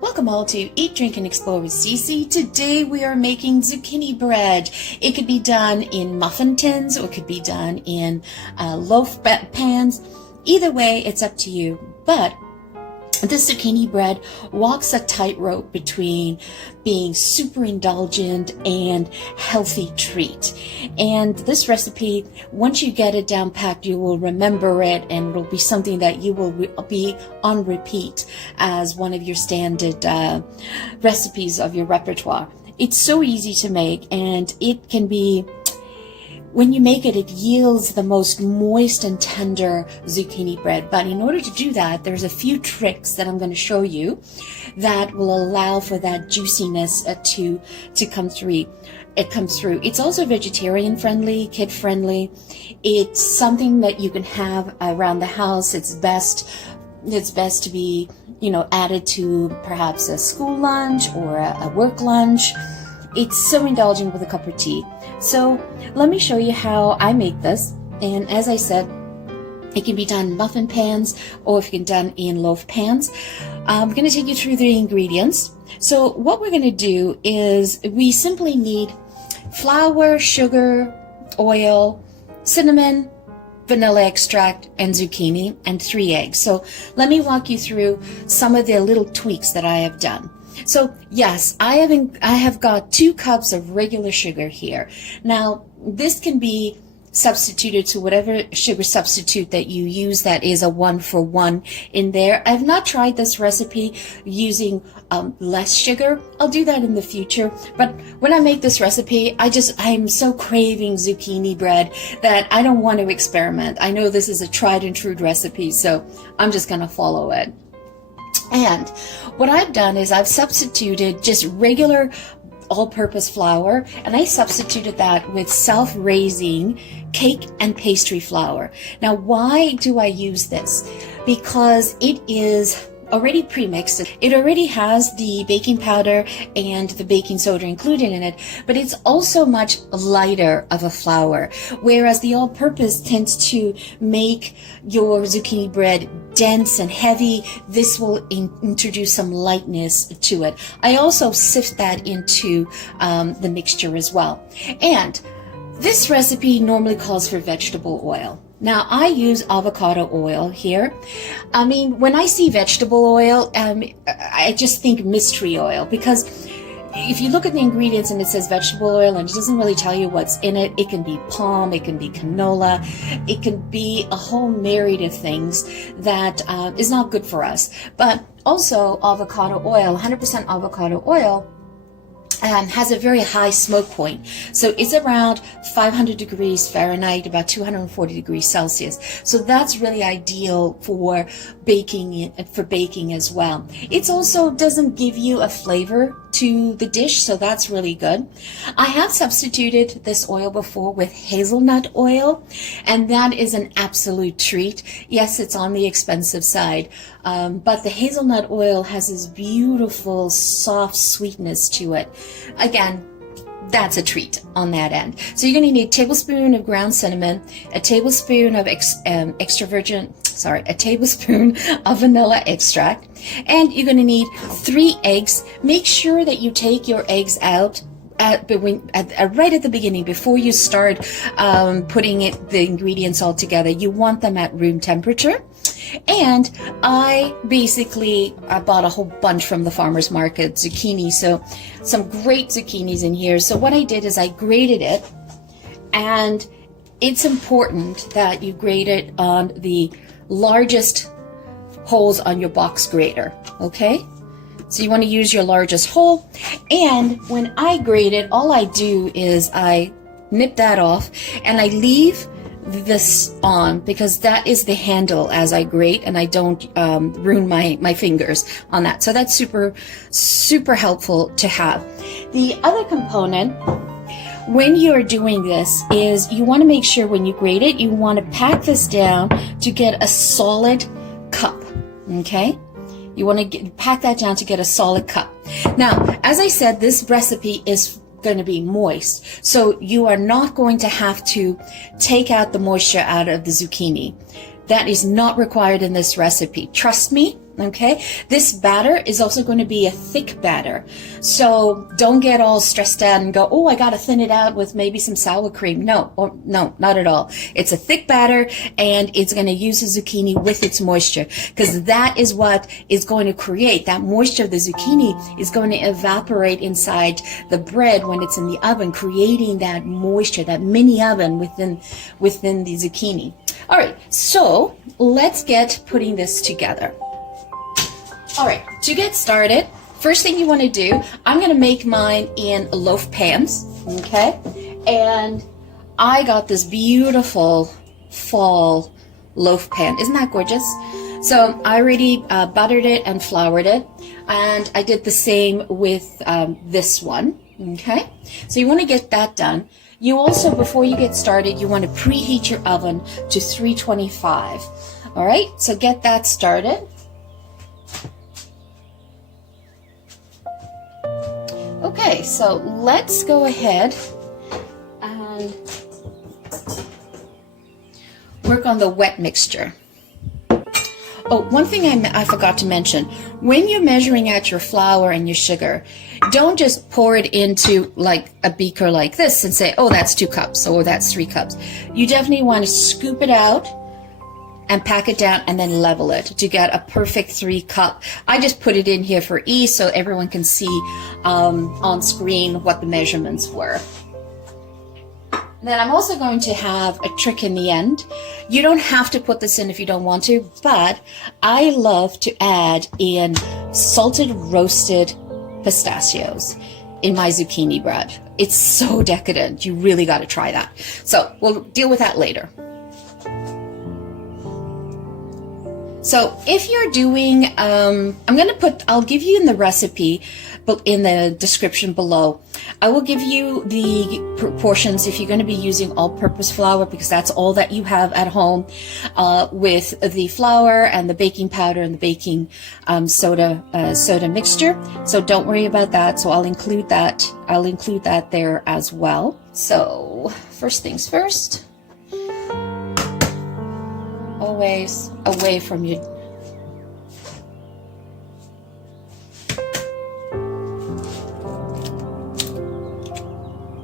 Welcome all to Eat, Drink, and Explore with Cece. Today we are making zucchini bread. It could be done in muffin tins or it could be done in loaf pans. Either way, it's up to you. But this zucchini bread walks a tightrope between being super indulgent and healthy treat. And this recipe, once you get it down packed, you will remember it and it'll be something that you will be on repeat as one of your standard recipes of your repertoire. It's so easy to make, and it can be, when you make it, it yields the most moist and tender zucchini bread. But in order to do that, there's a few tricks that I'm going to show you that will allow for that juiciness to come through. It's also vegetarian friendly, kid friendly. It's something that you can have around the house. It's best to be, added to perhaps a school lunch or a work lunch. It's so indulgent with a cup of tea. So let me show you how I make this. And as I said, it can be done in muffin pans or if it can be done in loaf pans. I'm going to take you through the ingredients. So what we're going to do is we simply need flour, sugar, oil, cinnamon, vanilla extract, and zucchini, and 3 eggs. So let me walk you through some of the little tweaks that I have done. So yes, I have got 2 cups of regular sugar here. Now this can be substituted to whatever sugar substitute that you use that is a 1-for-1 in there. I've not tried this recipe using less sugar. I'll do that in the future. But when I make this recipe, I'm so craving zucchini bread that I don't want to experiment. I know this is a tried and true recipe, so I'm just going to follow it. And what I've done is I've substituted just regular all-purpose flour, and I substituted that with Self-Raising Cake and Pastry flour. Now, why do I use this? Because it is already pre-mixed. It already has the baking powder and the baking soda included in it, but it's also much lighter of a flour, whereas the all-purpose tends to make your zucchini bread dense and heavy. This will introduce some lightness to it. I also sift that into the mixture as well. And this recipe normally calls for vegetable oil. Now, I use avocado oil here. I mean, when I see vegetable oil, I just think mystery oil, because if you look at the ingredients and it says vegetable oil and it doesn't really tell you what's in it, it can be palm, it can be canola, it can be a whole myriad of things that is not good for us. But also avocado oil, 100% avocado oil, has a very high smoke point. So it's around 500 degrees Fahrenheit, about 240 degrees Celsius. So that's really ideal for baking as well. It also doesn't give you a flavor to the dish, so that's really good. I have substituted this oil before with hazelnut oil, and that is an absolute treat. Yes, it's on the expensive side, but the hazelnut oil has this beautiful soft sweetness to it. Again, that's a treat on that end. So you're going to need a tablespoon of ground cinnamon, a tablespoon of a tablespoon of vanilla extract, and you're going to need 3 eggs. Make sure that you take your eggs out right at the beginning before you start putting the ingredients all together. You want them at room temperature. And I bought a whole bunch from the farmer's market, zucchini, so some great zucchinis in here. So what I did is I grated it, and it's important that you grate it on the largest holes on your box grater, okay? So you want to use your largest hole, and when I grate it, all I do is I nip that off, and I leave this on because that is the handle as I grate, and I don't ruin my fingers on that. So that's super, super helpful to have. The other component when you're doing this is you want to make sure when you grate it, you want to pack this down to get a solid cup, okay? You want to pack that down to get a solid cup. Now, as I said, this recipe is going to be moist, so you are not going to have to take out the moisture out of the zucchini. That is not required in this recipe. Trust me, Okay, this batter is also going to be a thick batter. So don't get all stressed out and go, oh, I got to thin it out with maybe some sour cream. No, no, not at all. It's a thick batter, and it's going to use the zucchini with its moisture, because that is what is going to create that moisture. Of the zucchini is going to evaporate inside the bread when it's in the oven, creating that moisture, that mini oven within the zucchini. All right, so let's get putting this together. All right, to get started, first thing you want to do, I'm going to make mine in loaf pans, okay? And I got this beautiful fall loaf pan. Isn't that gorgeous? So I already buttered it and floured it, and I did the same with this one, okay? So you want to get that done. You also, before you get started, you want to preheat your oven to 325. All right, so get that started. Okay, so let's go ahead and work on the wet mixture. Oh, one thing I forgot to mention, when you're measuring out your flour and your sugar, don't just pour it into like a beaker like this and say, oh, that's 2 cups or that's 3 cups. You definitely want to scoop it out and pack it down and then level it to get a perfect 3 cup. I just put it in here for ease so everyone can see on screen what the measurements were. Then I'm also going to have a trick in the end. You don't have to put this in if you don't want to, but I love to add in salted roasted pistachios in my zucchini bread. It's so decadent. You really got to try that. So we'll deal with that later. So if you're doing, I'll give you in the recipe, but in the description below, I will give you the proportions if you're going to be using all-purpose flour, because that's all that you have at home, with the flour and the baking powder and the baking soda mixture. So don't worry about that. So I'll include that. I'll include that there as well. So first things first. Always away from your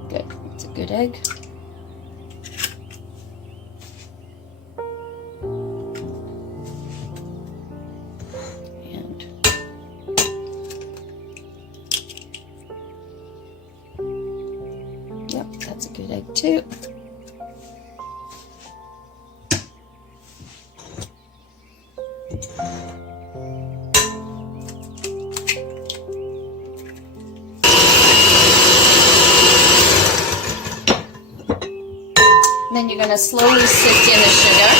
good. It's a good egg. And yep, that's a good egg too. Then you're going to slowly sift in the sugar.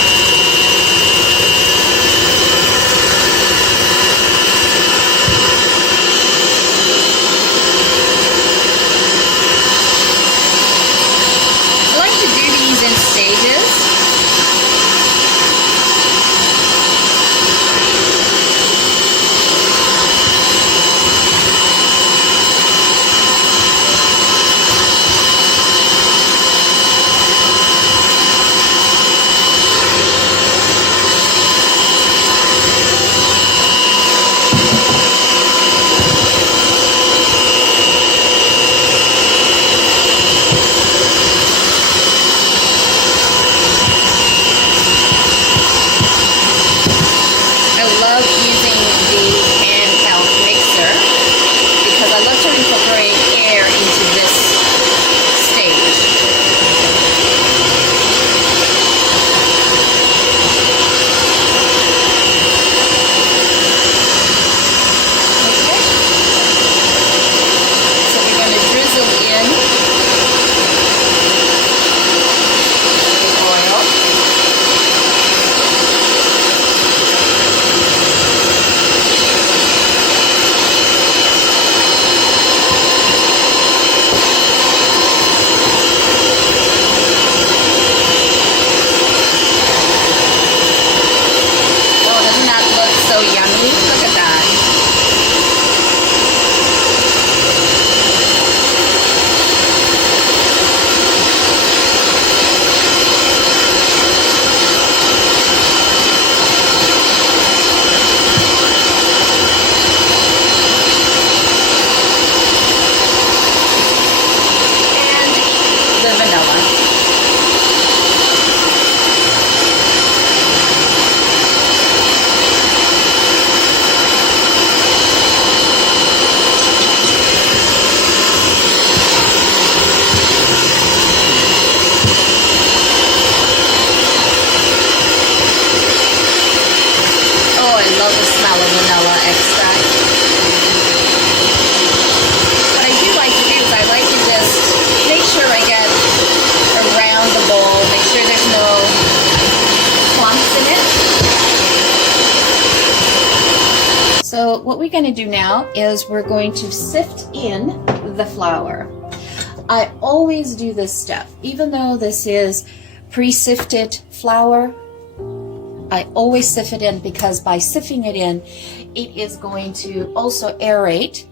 I like to do these in stages. love the smell of vanilla extract. What I do like to do is I like to just make sure I get around the bowl, make sure there's no clumps in it. So what we're going to do now is we're going to sift in the flour. I always do this step, even though this is pre-sifted flour. I always sift it in because by sifting it in, it is going to also aerate,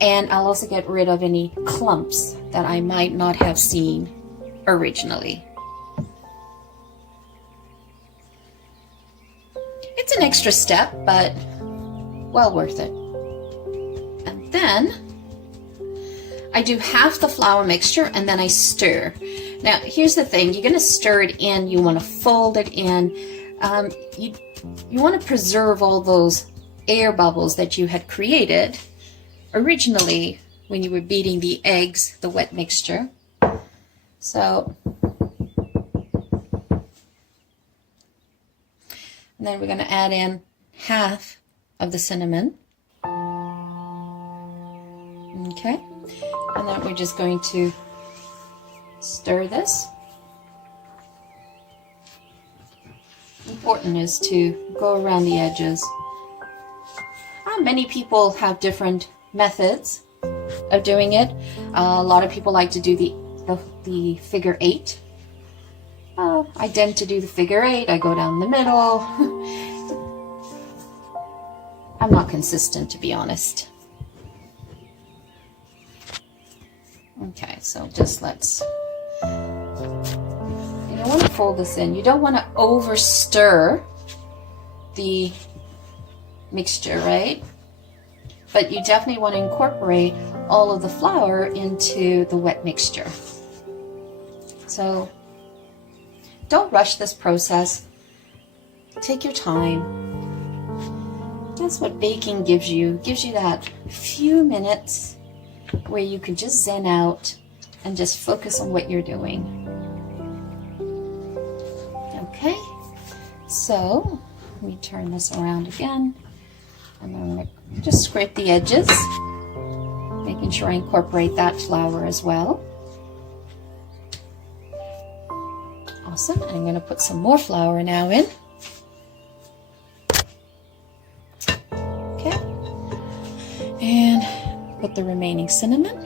and I'll also get rid of any clumps that I might not have seen originally. It's an extra step, but well worth it. And then I do half the flour mixture and then I stir. Now here's the thing, you're going to stir it in, you want to fold it in. You want to preserve all those air bubbles that you had created originally when you were beating the eggs, the wet mixture. So, and then we're going to add in half of the cinnamon. Okay, and then we're just going to stir this. Important is to go around the edges. Many people have different methods of doing it. A lot of people like to do the figure 8. I tend to do the figure 8. I go down the middle. I'm not consistent, to be honest. Okay, so just let's... You don't want to fold this in. You don't want to over stir the mixture, right? But you definitely want to incorporate all of the flour into the wet mixture. So don't rush this process. Take your time. That's what baking gives you. It gives you that few minutes where you can just zen out and just focus on what you're doing. Okay, so let me turn this around again. And then I'm going to just scrape the edges, making sure I incorporate that flour as well. Awesome. I'm going to put some more flour now in. Okay. And put the remaining cinnamon.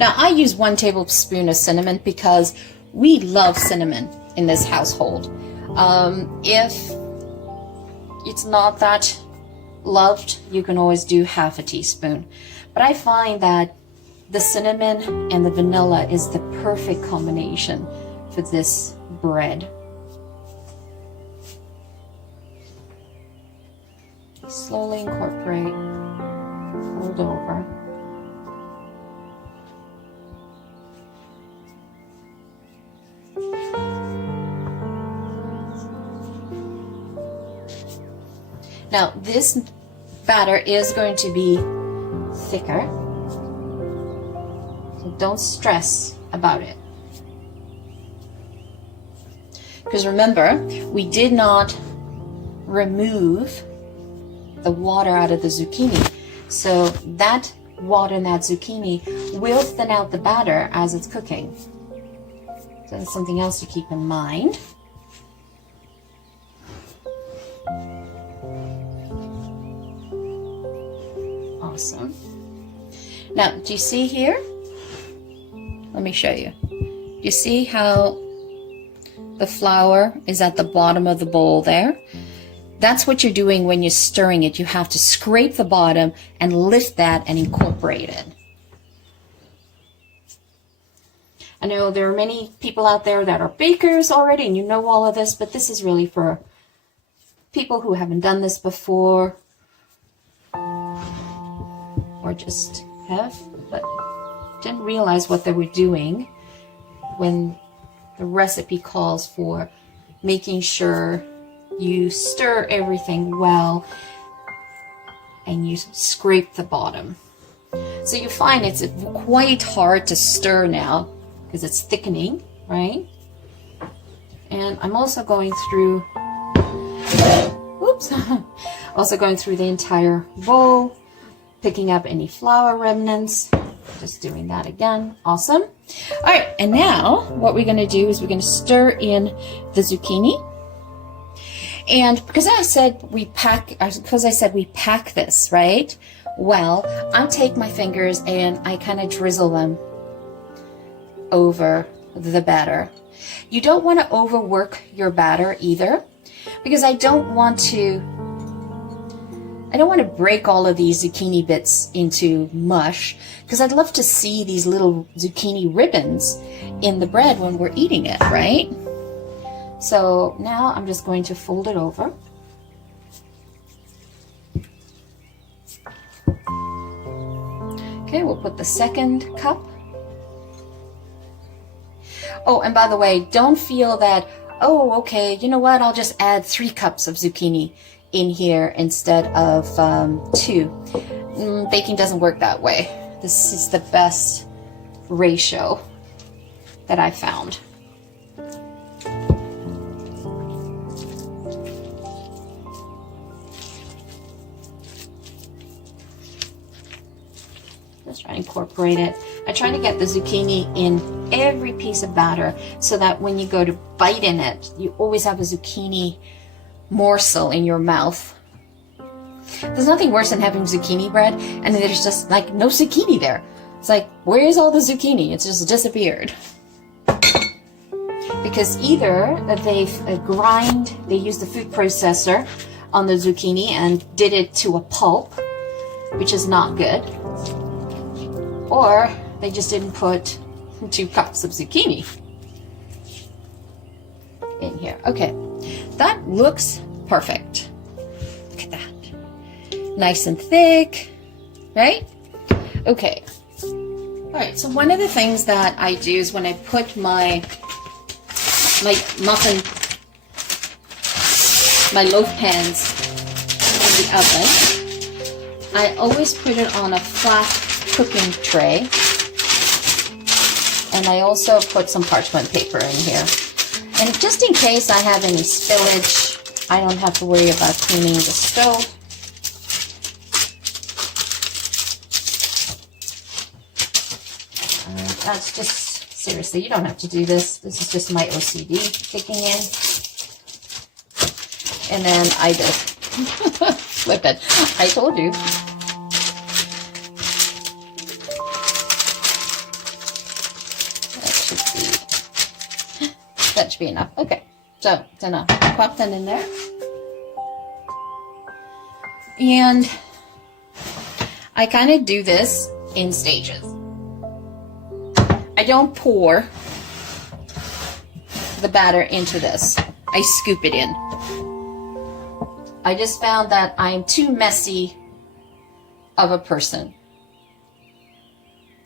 Now I use 1 tablespoon of cinnamon because we love cinnamon in this household. If it's not that loved, you can always do half a teaspoon. But I find that the cinnamon and the vanilla is the perfect combination for this bread. Slowly incorporate, fold over. Now this batter is going to be thicker, so don't stress about it. Because remember, we did not remove the water out of the zucchini, so that water in that zucchini will thin out the batter as it's cooking. So that's something else to keep in mind. Awesome. Now, do you see here? Let me show you. Do you see how the flour is at the bottom of the bowl there? That's what you're doing when you're stirring it. You have to scrape the bottom and lift that and incorporate it. I know there are many people out there that are bakers already and you know all of this, but this is really for people who haven't done this before, or just have, but didn't realize what they were doing when the recipe calls for making sure you stir everything well and you scrape the bottom. So you find it's quite hard to stir now because it's thickening, right? And I'm also going through, oops, Also going through the entire bowl, picking up any flour remnants. Just doing that again. Awesome. All right, and now what we're going to do is we're going to stir in the zucchini. And because I said we pack this, right? Well, I'll take my fingers and I kind of drizzle them over the batter. You don't want to overwork your batter either, because I don't want to break all of these zucchini bits into mush, because I'd love to see these little zucchini ribbons in the bread when we're eating it, right? So now I'm just going to fold it over. Okay, we'll put the second cup. Oh, and by the way, don't feel that, oh, okay, you know what, I'll just add 3 cups of zucchini in here instead of 2. Baking doesn't work that way. This is the best ratio that I found. Just try to incorporate it. I try to get the zucchini in every piece of batter so that when you go to bite in it, you always have a zucchini morsel in your mouth. There's nothing worse than having zucchini bread and there's just like no zucchini there. It's like, where's all the zucchini? It's just disappeared. Because either they use the food processor on the zucchini and did it to a pulp, which is not good, or they just didn't put 2 cups of zucchini in here. Okay, that looks perfect. Look at that. Nice and thick, right? Okay. All right, so one of the things that I do is when I put my loaf pans in the oven, I always put it on a flat cooking tray, and I also put some parchment paper in here. And just in case I have any spillage, I don't have to worry about cleaning the stove. That's just, seriously, you don't have to do this. This is just my OCD kicking in. And then I just flip it. I told you. That should be enough. Okay, so it's enough. Pop that in there. And I kind of do this in stages. I don't pour the batter into this. I scoop it in. I just found that I'm too messy of a person.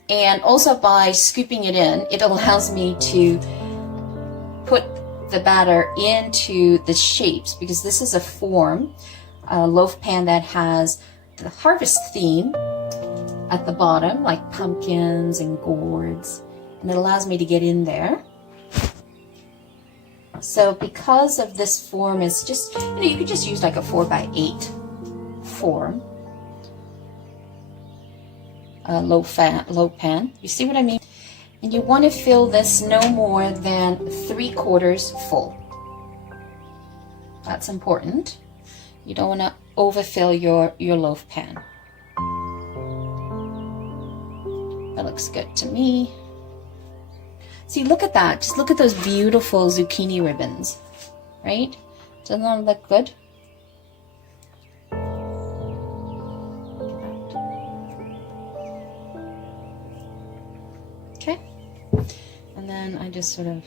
And also by scooping it in, it allows me to put the batter into the shapes, because this is a form, a loaf pan that has the harvest theme at the bottom, like pumpkins and gourds. And it allows me to get in there. So because of this form, is just, you could just use like a 4x8 form, a loaf pan. You see what I mean? And you want to fill this no more than 3/4 full. That's important. You don't want to overfill your loaf pan. That looks good to me. See, look at that. Just look at those beautiful zucchini ribbons, right? Doesn't that look good? Okay. And then I just sort of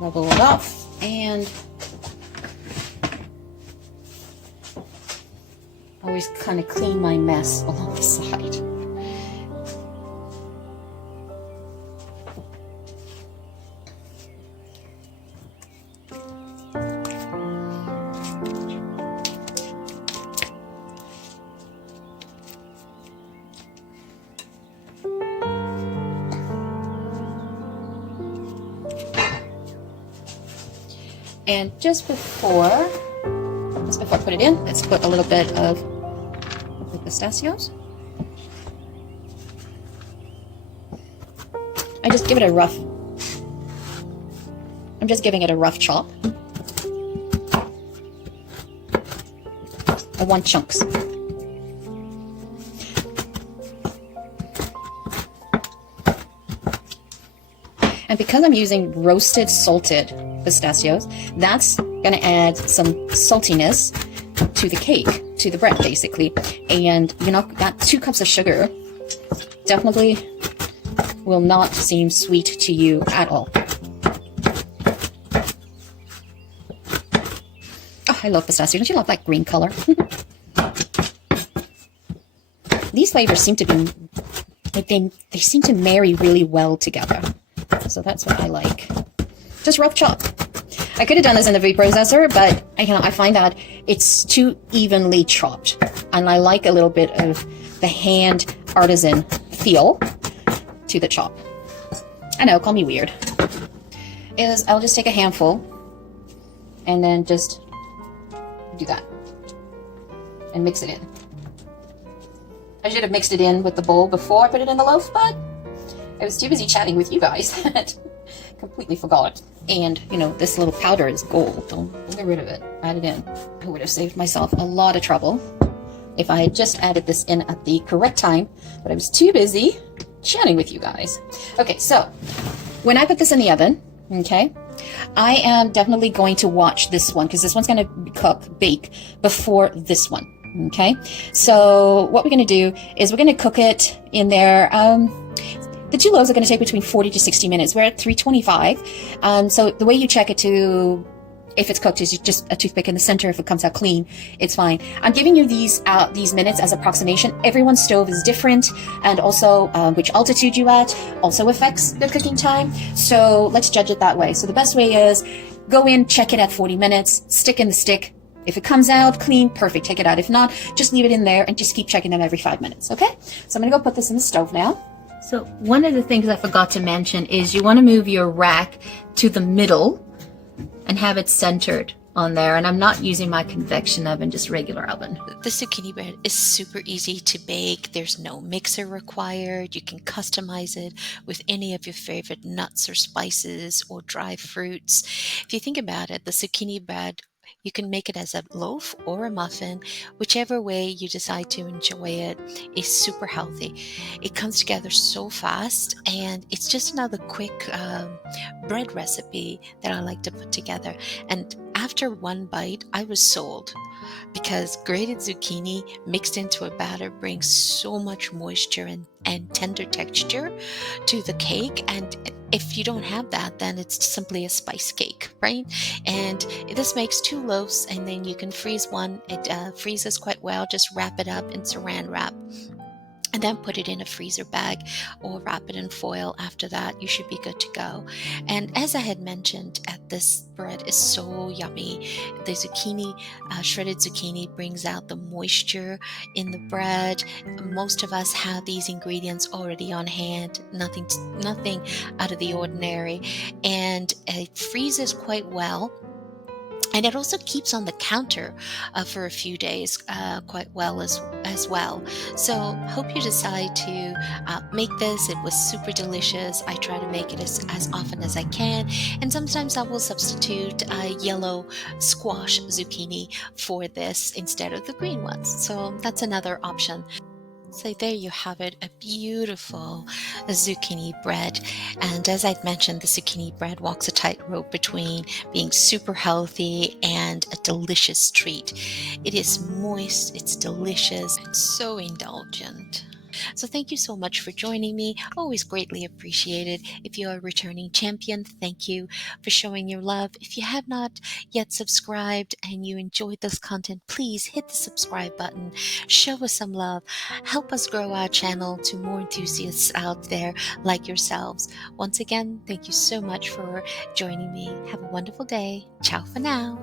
level it off and always kind of clean my mess along the side. And just before I put it in, let's put a little bit of the pistachios. I'm just giving it a rough chop. I want chunks. And because I'm using roasted salted pistachios, that's gonna add some saltiness to the cake, to the bread basically. And that 2 cups of sugar definitely will not seem sweet to you at all. Oh, I love pistachio. Don't you love that green color? These flavors seem to be, like they seem to marry really well together. So that's what I like. Just rough chop. I could have done this in the food processor, but I find that it's too evenly chopped. And I like a little bit of the hand artisan feel to the chop. I know, call me weird. I'll just take a handful and then just do that and mix it in. I should have mixed it in with the bowl before I put it in the loaf, but I was too busy chatting with you guys that completely forgot. And this little powder is gold. Don't get rid of it. Add it in. I would have saved myself a lot of trouble if I had just added this in at the correct time, but I was too busy chatting with you guys. Okay, so when I put this in the oven, okay, I am definitely going to watch this one because this one's going to bake before this one. Okay, so what we're going to do is we're going to cook it in there. The 2 loaves are going to take between 40 to 60 minutes. We're at 325. So the way you check it to if it's cooked is just a toothpick in the center. If it comes out clean, it's fine. I'm giving you these minutes as approximation. Everyone's stove is different, and also which altitude you at also affects the cooking time. So let's judge it that way. So the best way is go in, check it at 40 minutes, stick in the stick. If it comes out clean, perfect, take it out. If not, just leave it in there and just keep checking them every 5 minutes, okay? So I'm gonna go put this in the stove now. So one of the things I forgot to mention is you wanna move your rack to the middle and have it centered on there. And I'm not using my convection oven, just regular oven. The zucchini bread is super easy to bake. There's no mixer required. You can customize it with any of your favorite nuts or spices or dry fruits. If you think about it, the zucchini bread, you can make it as a loaf or a muffin. Whichever way you decide to enjoy it is super healthy. It comes together so fast, and it's just another quick bread recipe that I like to put together. And after one bite, I was sold, because grated zucchini mixed into a batter brings so much moisture and tender texture to the cake. And if you don't have that, then it's simply a spice cake, right? And this makes 2 loaves, and then you can freeze one. It freezes quite well. Just wrap it up in saran wrap, and then put it in a freezer bag or wrap it in foil. After that, you should be good to go. And as I had mentioned, this bread is so yummy. The zucchini, shredded zucchini, brings out the moisture in the bread. Most of us have these ingredients already on hand, nothing out of the ordinary, and it freezes quite well. And it also keeps on the counter for a few days quite well as well. So hope you decide to make this. It was super delicious. I try to make it as often as I can. And sometimes I will substitute yellow squash zucchini for this instead of the green ones. So that's another option. So there you have it, a beautiful zucchini bread. And as I'd mentioned, the zucchini bread walks a tightrope between being super healthy and a delicious treat. It is moist, it's delicious, and so indulgent. So thank you so much for joining me. Always greatly appreciated. If you're a returning champion, thank you for showing your love. If you have not yet subscribed and you enjoyed this content, please hit the subscribe button. Show us some love. Help us grow our channel to more enthusiasts out there like yourselves. Once again, thank you so much for joining me. Have a wonderful day. Ciao for now.